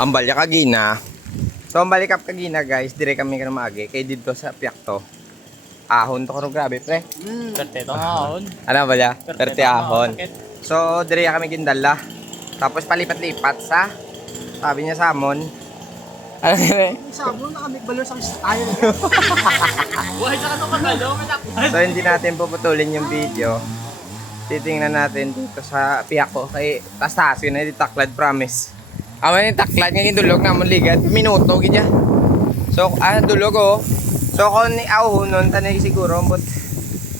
Ang balya kagina. So ang balikap kagina guys, dire kami ka maagi kay dito sa Piakto. Ahon to karo grabe pre. Perte to ahon. Ano balya? Perte ahon. Sakit. So dire kami gindala. Tapos palipat-lipat sa sabi niya samon. Ano yun? Sabon na kami balon sa tayo. Buhay sa kanong magalo. So hindi natin puputulin yung video. Titingnan natin dito sa Piakto kay taas yun na di taklad promise. Aman yung taklad ngayon dulog na mong ligad. Minuto gidya. So dulog oh. So kung ni ahon tanay siguro but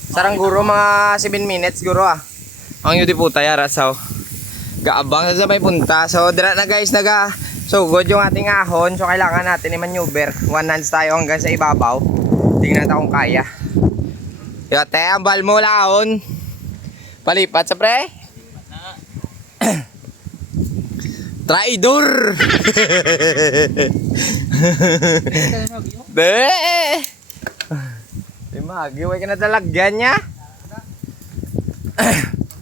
sarang guro mga 7 minutes guro ah. Ang yun di puta yara so gaabang sa may punta. So dira na guys naga so good yung ating ahon. So kailangan natin i-maneuver. One hands tayo hanggang sa ibabaw. Tingnan natin kung kaya. Yote ang bal mo laon. Palipat sa pre. Traidor. Be. Magi, way ka na talagyan niya.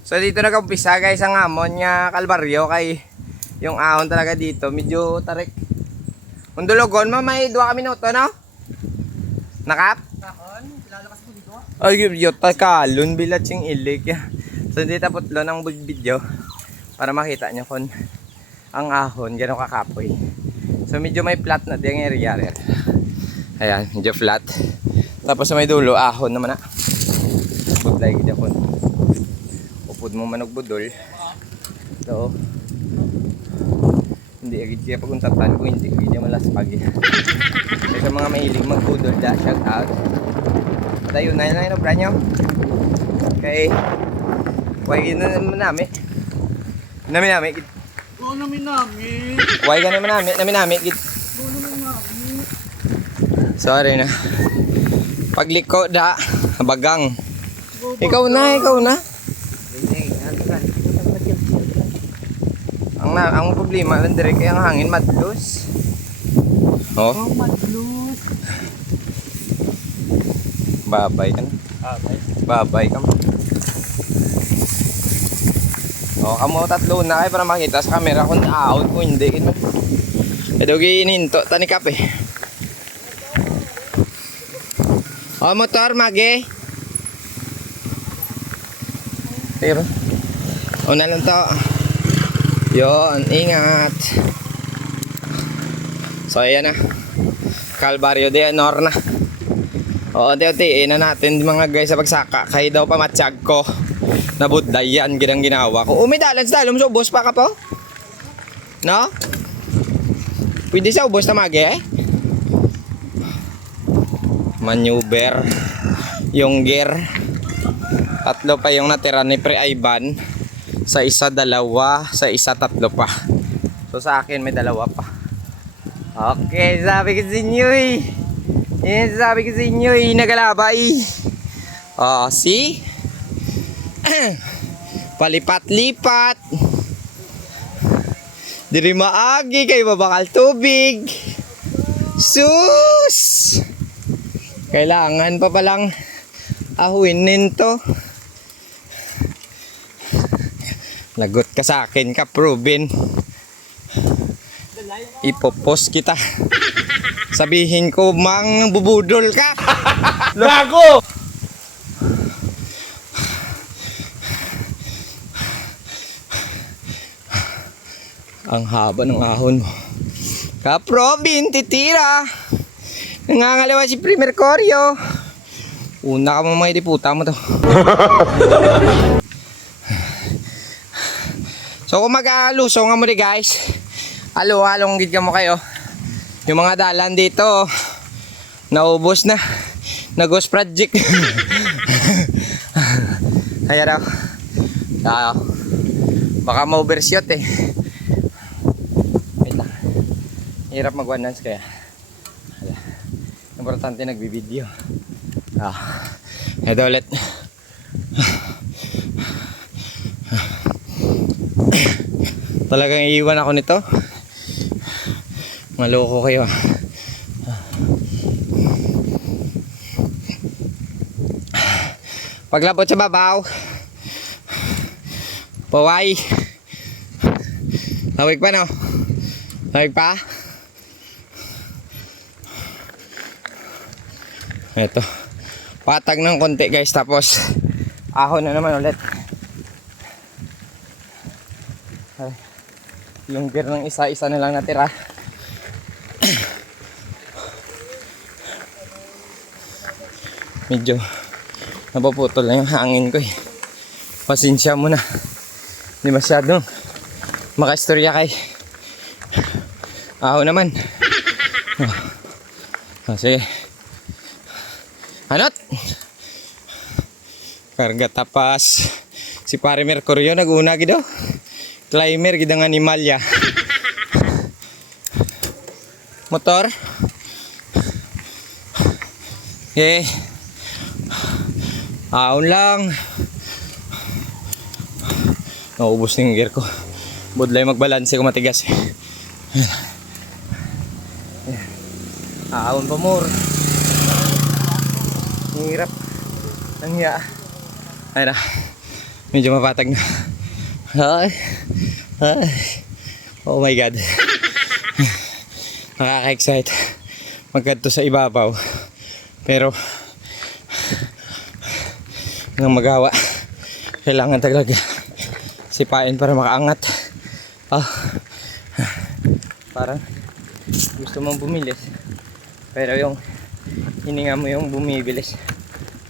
So dito nag-umpisa guys ang amon nga kalbaryo kay yung ahon talaga dito medyo tarik. Kung dulogon mo may 2 minuto no? Nakap? Takon, lalakas ko dito. Ay yun takalon bilat sing ilig. So hindi tapotlo ng video para makita nyo kung ang ahon gano'ng kakapoy. So medyo may flat na di ang area. Ayan, medyo flat. Tapos sa may dulo, ahon naman na. Budlay kita kon. Upod mo manog budol. So, hindi agad siya paguntatan kung hindi agad malaspag. Kaya sa mga mahilig magbudol, shout out. At ayun, na yun ang branyo. Okay. Huwag na naman namin. Namin. Oo namin namin. Huwag ka naman namin. Oo namin namin. Sorry na. Pagliko da, bagang. Ikaw na. Ang problema lang dire kay ang hangin madlos. Oh, Oh, madlus. babay ka na. Babay ka mo. Oh, kamo tatlo na kay para makita sa camera kung out kung hindi. Ito gininto tani kape. Oh, motor mage. Pero una lang to. Yon, ingat. So ayan na. Calvario de Honor na. Oo, unti-untiin na natin mga guys sa pagsaka. Kaya daw pamatsyag ko. Nabudlayan ginang ginawa ko. Umidalan sa talong sa ubos pa ka po? No? Pwede sa ubos na magi eh? Maneuver. Yung gear. 3 pa yung natira ni Pre Ivan. Sa isa 2, sa isa 3 pa. So sa akin may 2 pa. Okay, sabi ko sa inyo eh. Yan sabi ko sa inyo eh, nagalabay. Oh, see? Palipat-lipat. Diri maagi kay babakal tubig. Sus! Kailangan pa palang ahuinin to. Lagot ka sa akin ka, Proven. Ipopost kita. Sabihin ko, mang bubudol ka. Gago! Ang haba ng ahon mo. Ka-Provin, titira. Nangangalawa si Pre Mercurio. Una ka mo mga diputa mo to. So kung mag-alusong nga mo rin guys, halo-halong gid ka mo kayo. Yung mga dalan dito, naubos na. Nag-ghost project. Kaya daw. Baka ma-overshot eh. Wait lang. Hirap mag-one dance kaya. Importante nagbibideo. Ito ulit. Talagang iiwan ako nito. Maloko kayo. Paglabot sa babaw. Paway. Hawig pa no. Lamig pa? Ito. Patag ng konti guys, tapos ahon na naman ulit. Ay, yung gear ng isa-isa na lang natira. Medyo napaputol na yung hangin ko eh. Pasensya mo na. Hindi masyadong makaistorya kay ahon naman. Sige. Anot! Karga tapas. Si pare Mercurio nag-una gido. Climber gidang animalya. Motor. Okay. Ahon lang. Naubos na yung gear ko. Budlay magbalanse ko matigas. Ahon pa more. Ang hirap. Ang hiya. Ay na. Medyo mapatag na. Ay. Ay. Oh my God. Nakaka-excite. Magkadto sa ibabaw. Pero nang magawa, kailangan talaga sipain para makaangat. Parang gusto mong bumilis, pero yung hininga mo yung bumibilis,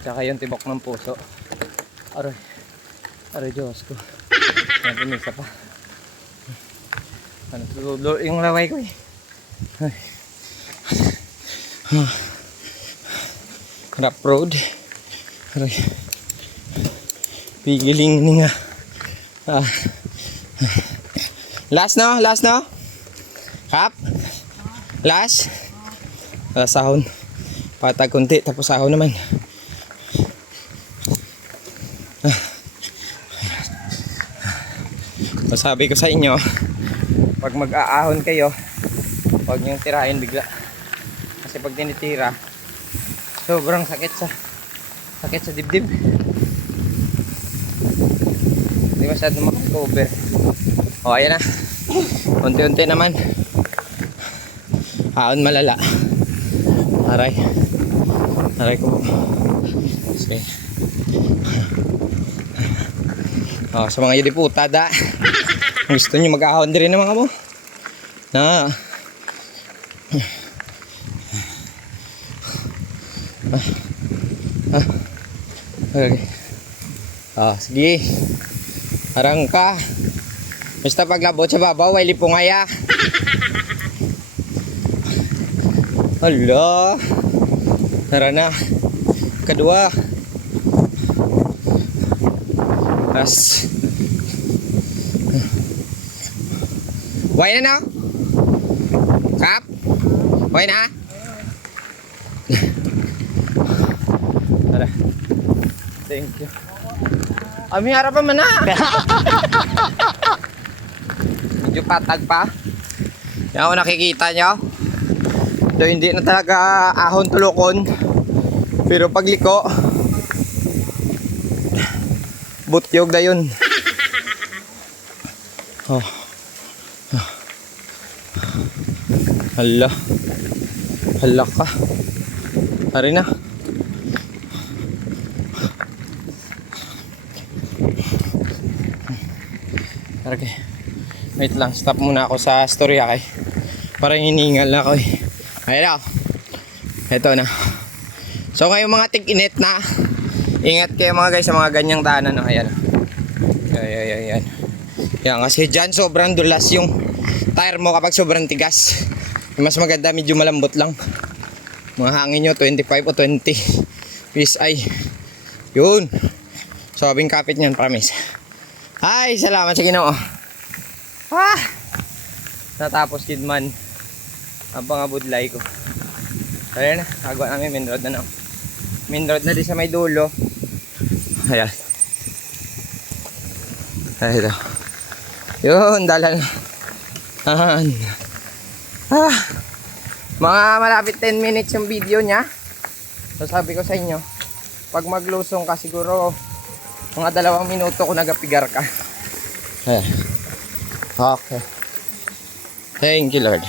tsaka yung tibok ng puso. Aray, aray Diyos ko. Napumisa pa. Ano, tulo yung laway ko eh. Ay. Rough road. Aray. Pigiling ni nga. Last no? Last no? Kap? Last? Sahon. Patag kunti tapos sahon naman. Sabi ko sa inyo, pag mag-aahon kayo, huwag niyong tirahin bigla. Kasi pag tinitira, sobrang sakit sa dibdib. Hindi masyadong makakover. O ayan na. Unti-unti naman. Ahon malala. Aray. Aray ko. Sige. O, sa mga yudi putada. Gusto nyo mag-ahon din rin ng mga mo. Na. Okay. Sige. Harang ka. Basta paglabot sa babaw, ay lipungaya. Hala. Tara na. Kedua. As. Way na na? Kap? Way na? Tara. Thank you. Ami harapan man na. Medyo patag pa. Yan ako nakikita nyo. So hindi na talaga ahon tulokon. Pero pagliko, butyog na yun. Oh. Hala. Hala ka. Hari na. Okay. Wait lang, stop muna ako sa storya kay. Parang hiningal na ako eh. Ayun na. Ito na. So ngayon mga tig-init na. Ingat kayo mga guys sa mga ganyang daanan. No? Ayan. Ayan. Yan kasi dyan sobrang dulas yung tire mo kapag sobrang tigas. Mas maganda medyo malambot lang. Mga hangin nyo 25 o 20 PSI. Yun. Sabing kapit nyan, promise. Ay, salamat sa Ginoo. Natapos kidman ang pangabudlay ko. Kaya na, agawa namin main road na. Main road na di sa may dulo. Ayan. Ayan. Yun, dalan. Mga malapit 10 minutes yung video nya. So sabi ko sa inyo, pag maglusong ka siguro mga 2 minuto kung nagapigar ka. Ayan. Okay. Thank you, Lord.